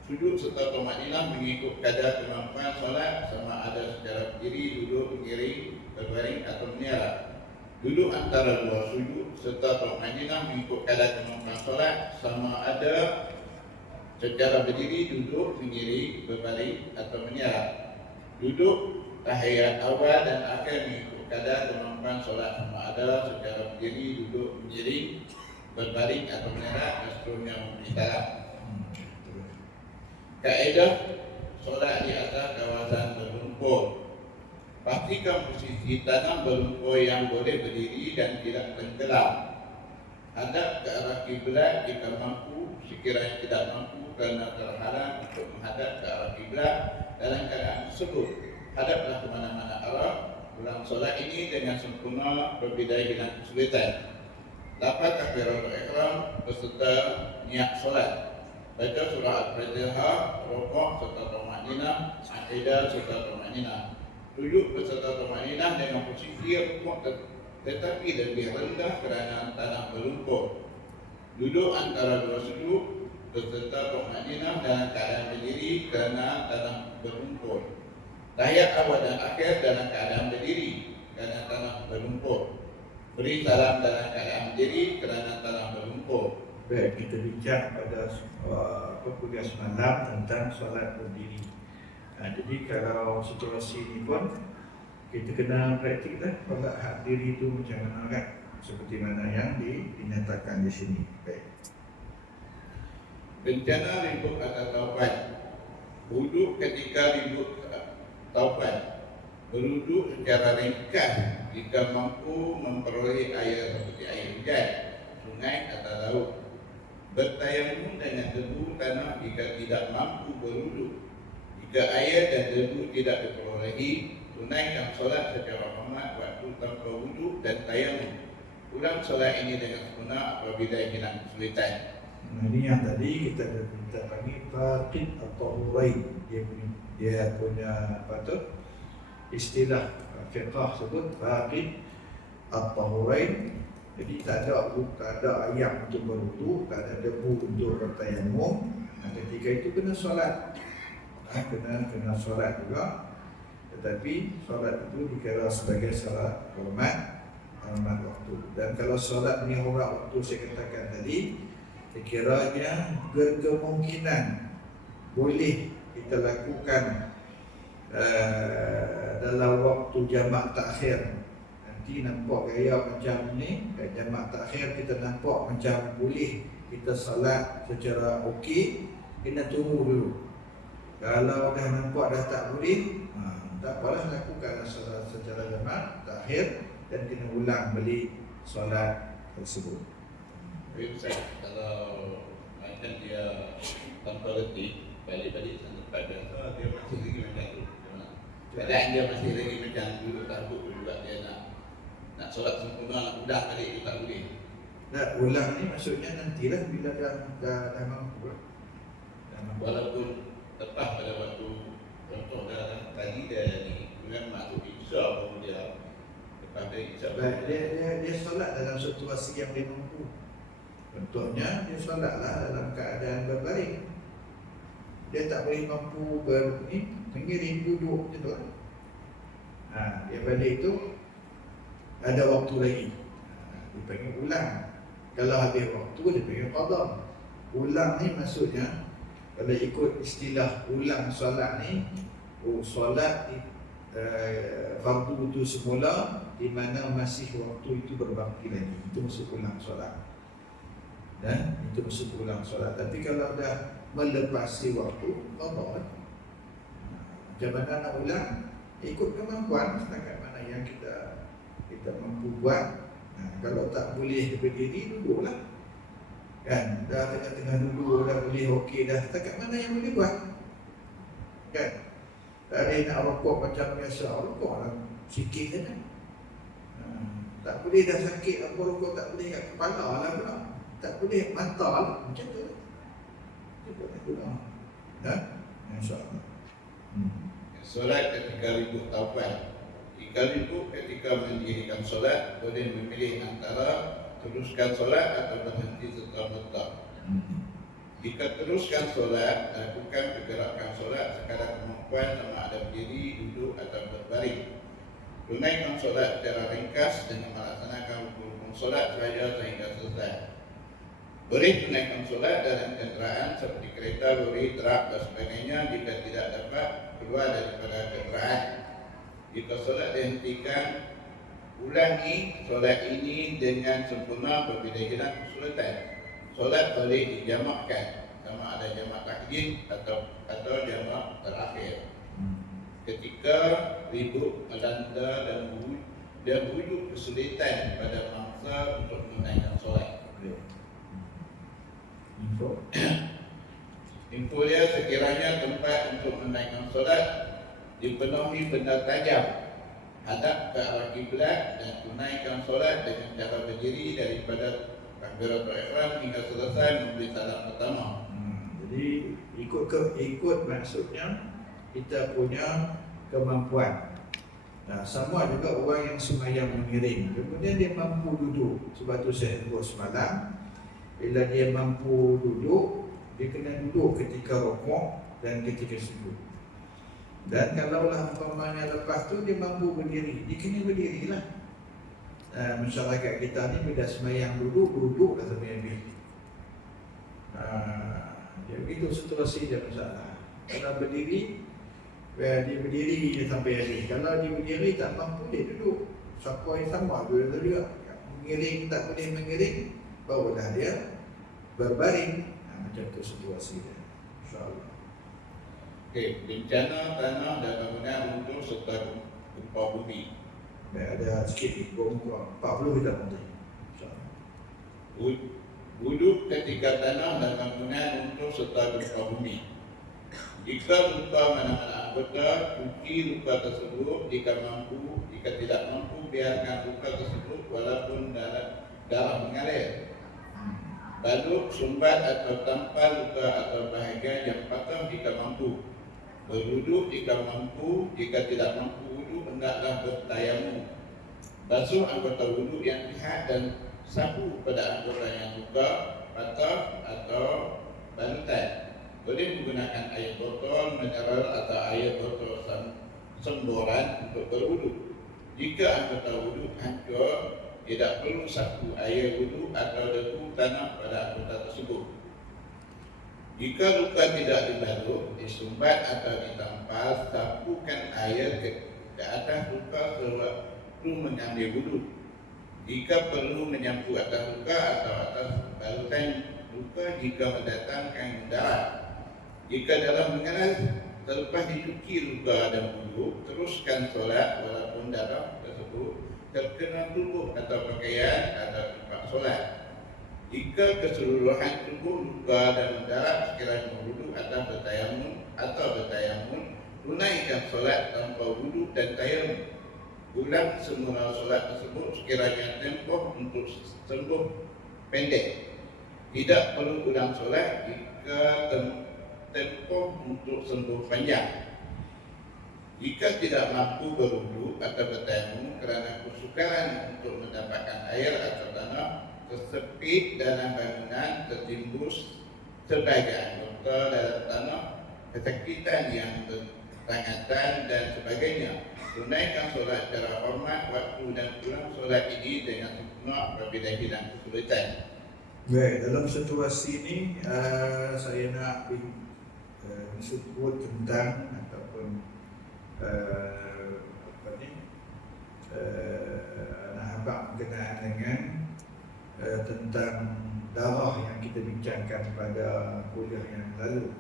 Sujud serta tumaninah mengikut kadar kemampuan solat, sama ada secara berdiri, duduk, berdiri, berbaring atau menyerah. Duduk antara dua sujud serta tumaninah mengikut kadar kemampuan solat, sama ada secara berdiri, duduk, berdiri, berbaring atau menyerah. Duduk tahiyat awal dan akhir mengikut kadar kemampuan solat, sama ada secara berdiri, duduk, berdiri, berbaring atau menyerah, dan seterusnya memberi salam. Kaedah solat di atas kawasan berlumpur. Pastikan posisi tanah berlumpur yang boleh berdiri dan tidak tenggelam. Hadap ke arah kiblat jika mampu, sekiranya tidak mampu kerana terhalang untuk menghadap ke arah kiblat dalam keadaan tersebut, hadaplah ke mana-mana arah. Ulang solat ini dengan sempurna apabila hilang kesulitan. Lafaz takbiratul ihram beserta niat solat. Baca surah Al-Fatihah, rukuk serta tumaninah, i'tidal serta tumaninah. Duduk beserta tumaninah dengan posisi rukuk tetapi lebih rendah kerana tanah berlumpur. Duduk antara dua sujud beserta tumaninah dalam keadaan berdiri kerana tanah berlumpur. Tahiyat awal dan akhir dalam keadaan berdiri kerana tanah berlumpur. Beri salam dalam keadaan berdiri kerana tanah berlumpur. Baik, kita bincang pada kuliah semalam tentang solat berdiri. Jadi kalau situasi ini pun kita kena praktik lah solat hak diri itu macam mana kan, seperti mana yang dinyatakan di sini. Baik. Bencana ribut atau taufan. Wuduk ketika ribut taufan. Berwuduk secara ringkas jika mampu memperoleh air seperti air hujan, sungai atau laut. Bertayamum dengan debu tanah jika tidak mampu berwuduk. Jika air dan debu tidak diperolehi, tunaikan solat secara hormat waktu tanpa wuduk dan tayamum. Ulang solat ini dengan sempurna apabila hilang kesulitan. Ini yang tadi kita panggil faqid atau hurain. Dia punya apa tu? Istilah fiqh sebut faqid at-tahurain, Jadi tak ada ayam untuk berwudu, tak ada debu untuk bertayamum. Ketika itu kena solat, kena solat juga. Tetapi solat itu dikira sebagai solat hormat waktu. Dan kalau solat ni hormat waktu saya katakan tadi, sekiranya berkemungkinan boleh kita lakukan dalam waktu jamak takhir. Nanti nampak gaya macam ni, jamak takhir kita nampak macam boleh kita salat secara okey, kena tunggu dulu. Kalau dah nampak dah tak boleh, tak apalah, lakukanlah salat secara jamak takhir dan kena ulang balik solat tersebut. Ustaz, kalau macam dia tanpa reti balik-balik tempat biasa, dia masih lagi macam tu. Kadang dia masih lagi macam dulu takut juga dia nak solat sempurna, nak udah balik dia tak boleh. Nak ulang ni maksudnya nantilah bila dah mampu lah. Walaupun lepas pada waktu contoh dah tadi dia ni bukan masuk Isya pun dia lepas dari Isya dia solat dalam situasi yang dia mampu. Contohnya dia solatlah dalam keadaan berbaring. Dia tak boleh mampu mengiring duduk macam tu lah. Dia balik tu ada waktu lagi. Dia panggil ulang. Kalau habis waktu dia panggil qadha. Ulang ni maksudnya kalau ikut istilah ulang solat ni, solat fardu itu semula di mana masih waktu itu berbaki lagi, itu masuk ulang solat. Dan itu masuk ulang solat. Tapi kalau dah melepasi waktu, qadha. Macam mana nak ulang? Ikut kemampuan setakat mana yang kita mampu buat. Kalau tak boleh berdiri, duduklah. Kan, dah tengah-tengah duduk, dah boleh okey dah, setakat mana yang boleh buat. Kan, tak ada nak rokok macam biasa, rokok lah sikit je kan. Tak boleh dah sakit apa rokok, tak boleh kat kepala lah pula, tak boleh mata lah, macam tu lah. Dia boleh guna. InsyaAllah. Solat ketika ribut taufan. Jika ribut ketika mendirikan solat, boleh memilih antara teruskan solat atau berhenti serta-merta. Jika teruskan solat, lakukan pergerakan solat sekadar kemampuan sama ada berdiri, duduk atau berbaring. Tunaikan solat secara ringkas dengan melaksanakan rukun solat sahaja sehingga selesai. Boleh tunaikan solat dalam kenderaan seperti kereta, lori, truk dan sebagainya jika tidak dapat keluar daripada kenderaan. Jika solat dihentikan, ulangi solat ini dengan sempurna apabila hilang kesulitan. Solat boleh dijamakkan, sama ada jamak takdim atau jamak terakhir. Ketika ribut melanda dan wujud kesulitan pada mangsa untuk menunaikan solat. Info dia sekiranya tempat untuk menunaikan solat dipenuhi benda tajam, hadap ke arah kiblat dan tunaikan solat dengan cara berdiri daripada takbiratul ihram hingga selesai memberi salam pertama. Jadi ikut maksudnya kita punya kemampuan. Sama juga orang yang sembahyang mengiring, kemudian dia mampu duduk. Sebab tu saya sebut semalam, bila dia mampu duduk, dia kena duduk ketika rukuk dan ketika sujud. Dan kalaulah umpamanya lepas tu dia mampu berdiri, dia kena berdirilah. Masyarakat kita ni bila sembahyang duduklah sampai habis. Dia begitu situasi dia masalah. Kalau berdiri, dia berdiri je sampai habis. Kalau dia berdiri tak mampu, dia duduk. Siapa yang sama tu dia mengiring tak boleh mengiring, barulah dia berbaring. Macam tu situasi dia. InsyaAllah. Okey, bencana tanah dan bangunan runtuh serta gempa bumi. Ada sikit gempa 40 kita nanti. Wuduk ketika tanah dan bangunan runtuh serta gempa bumi. Jika luka mana-mana anggota, cuci luka tersebut jika mampu. Jika tidak mampu, biarkan luka tersebut walaupun darah mengalir. Baluk, sumbat atau tampal luka atau bahagian yang patah jika mampu. Berwuduk jika mampu. Jika tidak mampu wuduk, hendaklah bertayamum. Basuh anggota wuduk yang lihat dan sapu pada anggota yang luka, patah atau balutan. Boleh menggunakan air botol mineral atau air botol semboran untuk berwudu. Jika anggota wudu hancur, tidak perlu sapu air wudu atau debu tanah pada anggota tersebut. Jika luka tidak dibalut, disumbat atau ditampal, sapukan air ke atas luka sewaktu mengambil wudu. Jika perlu menyapu atas luka atau atas balutan luka jika mendatangkan darah. Jika darah mengalir, selepas dicuci luka dan wudu, teruskan solat walaupun darah tersebut terkena tubuh atau pakaian atau tempat solat. Jika keseluruhan tubuh luka dan mendarat sekiranya berwudu atau bertayamum, tunaikan solat tanpa wudu dan tayamum. Ulang semula solat tersebut sekiranya tempoh untuk sembuh pendek. Tidak perlu ulang solat jika tempoh untuk sembuh panjang. Jika tidak mampu berwudu atau bertayamum kerana kesukaran untuk mendapatkan air atau tanah, tersepit dalam bangunan, tertimbus sebagai anggota dalam tanah, kesakitan yang bertangatan dan sebagainya, tunaikan solat secara hormat waktu dan ulang solat ini dengan sempurna apabila hilang kesulitan. Baik, dalam situasi ini saya nak sebut tentang ataupun nak habaq berkenaan dengan tentang darah yang kita bincangkan pada kuliah yang lalu,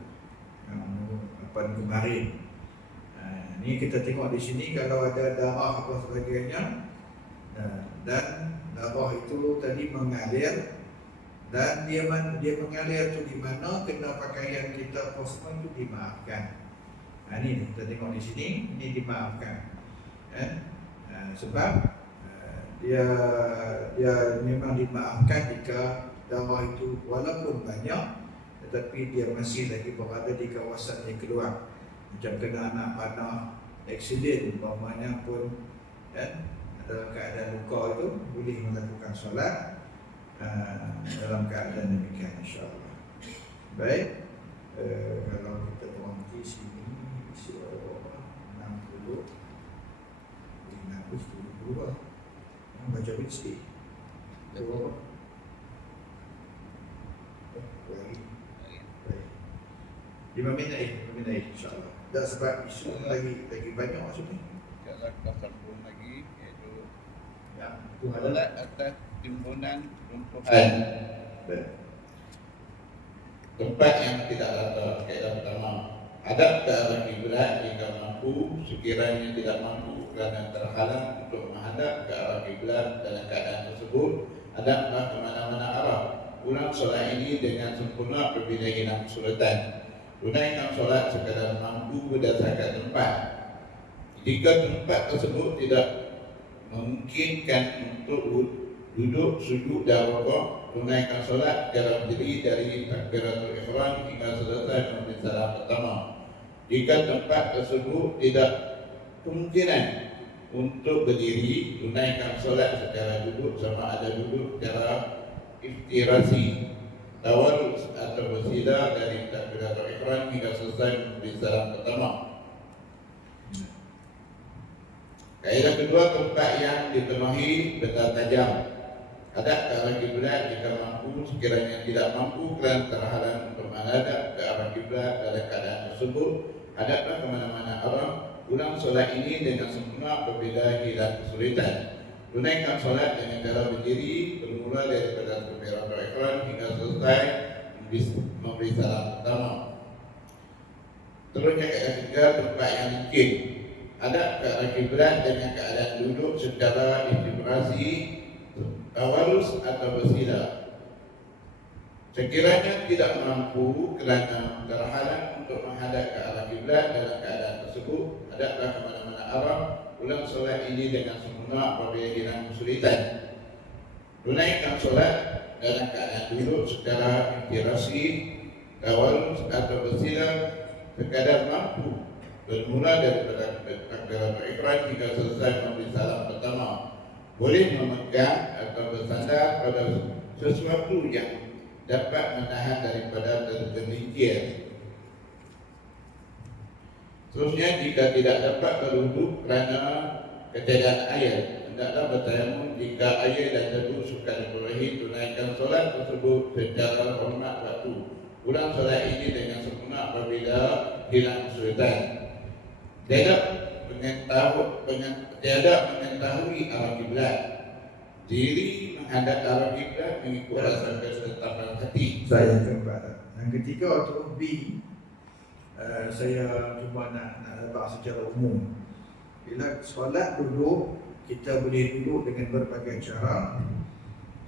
yang kemarin. Ini kita tengok di sini kalau ada darah apa sebagainya, dan darah itu tadi mengalir, dan dia mengalir tu di mana, kena pakaian kita posmen tu dimaafkan. Ini kita tengok di sini, ini dimaafkan. Sebab dia memang dimaafkan jika darah itu walaupun banyak, tetapi dia masih lagi berada di kawasan yang keluar. Macam kena anak panah, aksiden umpamanya pun, dalam keadaan luka itu boleh melakukan solat dalam keadaan demikian, insyaAllah. Baik, kalau kita berhenti sini, isi 60 dulu baca mesti berapa? Baik. 5 minit insyaAllah. Dah sebab isu lagi banyak maksudnya. Kalau kita sambung lagi, iaitu Itu solat atas timbunan runtuhan tempat yang tidak rata. Kaedah pertama, hadap ke arah kiblat jika mampu. Sekiranya tidak mampu kerana terhalang untuk menghadap ke arah kiblat dalam keadaan tersebut, hadaplah ke mana-mana arah. Ulang solat ini dengan sempurna apabila hilang kesulitan. Tunaikan solat sekadar mampu berdasarkan tempat. Jika tempat tersebut tidak memungkinkan untuk duduk, sujud dan rukuk, tunaikan solat secara berdiri dari takbiratul ihram hingga selesai memberi salam pertama. Jika tempat tersebut tidak kemungkinan untuk berdiri, tunaikan solat secara duduk, sama ada duduk secara iftirasi, tawarrus atau bersila dari takbiratul ihram hingga selesai memberi salam pertama. Kaedah kedua, tempat yang ditemui benda tajam. Hadap ke arah kiblat jika mampu. Sekiranya tidak mampu kerana terhalang untuk menghadap ke arah kiblat dalam keadaan tersebut, hadaplah ke mana-mana arah. Ulang solat ini dengan sempurna apabila hilang kesulitan. Tunaikan solat dengan cara berdiri, bermula daripada takbiratul ihram hingga selesai memberi salam pertama. Terusnya kaedah ketiga, tempat yang mungkin. Hadap ke arah kiblat dengan keadaan duduk secara istibrasi, tawarus atau bersila. Sekiranya tidak mampu kerana terhalang untuk menghadap ke arah kiblat dalam keadaan tersebut, hadaplah ke mana-mana arah. Ulang solat ini dengan sempurna apabila hilang kesulitan. Tunaikan solat dalam keadaan duduk secara istibrasi, tawarus atau bersila sekadar mampu, bermula daripada takbiratul ihram hingga selesai memberi salam pertama. boleh memegang atau bersandar pada sesuatu yang dapat menahan daripada tergelincir. Seterusnya, jika tidak dapat berwuduk kerana ketiadaan air, hendaklah bertayamum jika air dan debu sukar diperolehi. Tunaikan solat tersebut secara hormat waktu. Ulang solat ini dengan sempurna apabila hilang kesulitan. Tiada mengetahui arah kiblat. Diri menghadap arah kiblat mengikut rasa ketetapan hati. Saya keempat. Yang ketiga tu B. Saya cuma nak lepas secara umum. Bila solat duduk, kita boleh duduk dengan berbagai cara.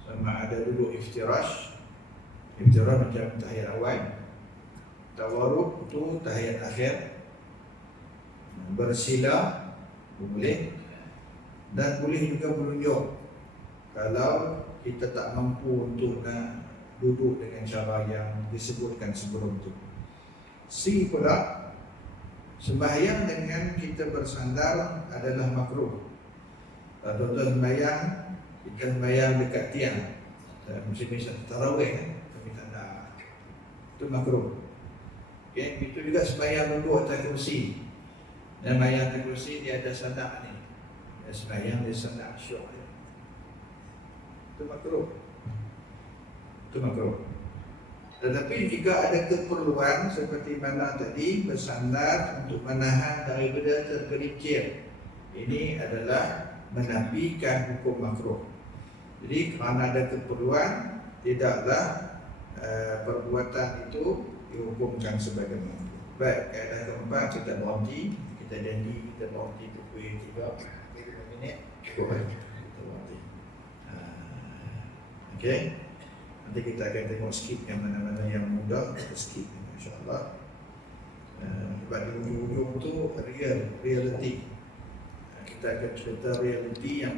Sama ada duduk iftirash. Iftirash macam tahiyat awal. Tawarruk tu tahiyat akhir. Bersila boleh. Dan boleh juga menunjuk kalau kita tak mampu untuk nak duduk dengan cara yang disebutkan sebelum itu. C pula, sembahyang dengan kita bersandar adalah makruh. Contoh sembahyang, kita sembahyang dekat tiang, misal tarawih, kami tanda itu makruh. Okay. Itu juga sembahyang duduk atas kursi. Dan sembahyang atas kursi dia ada sandak ni. Sembahyang dia sandak syuk. Itu makruh. Itu makruh. Tetapi jika ada keperluan seperti mana tadi, bersandar untuk menahan daripada tergelincir, ini adalah menafikan hukum makruh. Jadi kerana ada keperluan, tidaklah perbuatan itu dihukumkan sebagai makruh. Baik, kaedah keempat, kita berhenti. Kita janji kita berhenti pukul 3 minit. Cukup. Kita berhenti. Okey. Nanti kita akan tengok sikit yang mana-mana yang mudah, kita skip insya-Allah. Sebab di ujung-ujung tu reality. Kita akan cerita reality yang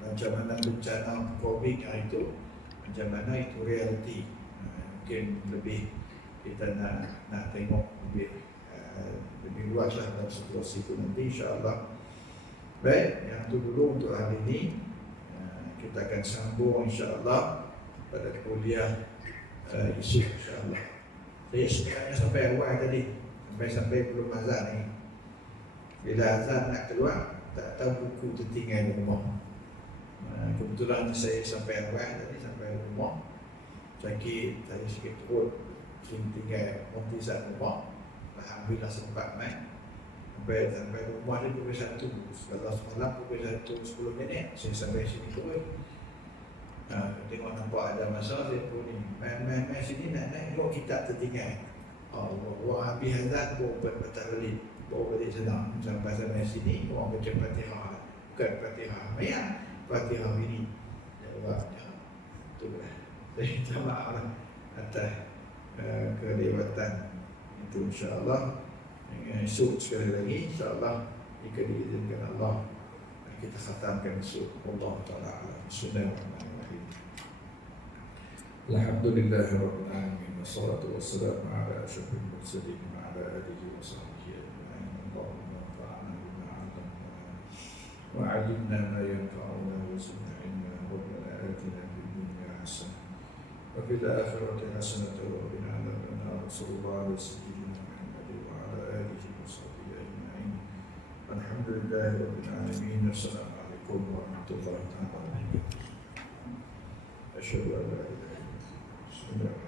macam mana bencana COVID hari itu, macam mana itu reality. Mungkin lebih kita nak tengok lebih luas lah dalam situasi itu nanti insya-Allah. Baik, yang itu dulu untuk hari ini. Kita akan sambung insya-Allah pada kuliah isu insya-Allah. Saya sebenarnya sampai awal tadi, sampai belum azan ni. Bila azan nak keluar, tak tahu buku tertinggal di rumah. Kebetulan saya sampai awal tadi, sampai rumah. Sakit, saya sikit perut, tinggal montisan rumah. Alhamdulillah sempat main. Sampai rumah dia pukul 1. Kalau semalam pukul 1:10 saya sampai sini terus. Tengok nampak ada masa saya pun ni main sini nak naik bawa kitab tertinggal. Bawa habis azan bawa patah balik, bawa balik senang sampai sini bawa baca Fatihah, bukan Fatihah mayang, Fatihah ini jawab tu lah. Saya minta maaf lah atas kelewatan itu. InsyaAllah esok sekali lagi insyaAllah jika diizinkan Allah kita khatamkan esok. Allah Ta'ala alam. Bismillahirrahmanirrahim. Alhamdulillahirabbil alamin wassalatu wassalamu ala asyrafil mursalin wa ala alihi wa sahbihi ajma'in. Allahumma anfa'na bima 'allamtana wa 'allimna ma yanfa'una wa zidna 'ilma. Rabbana atina fid dunya hasanah wa fil akhirati hasanah wa qina adzaban nar. Sallallahu alaihi wasallam wa ala alihi wa sahbihi ajma'in. Alhamdulillahirabbil alamin. Assalamualaikum warahmatullahi wabarakatuh. Asyhadu an la ilaha illallah.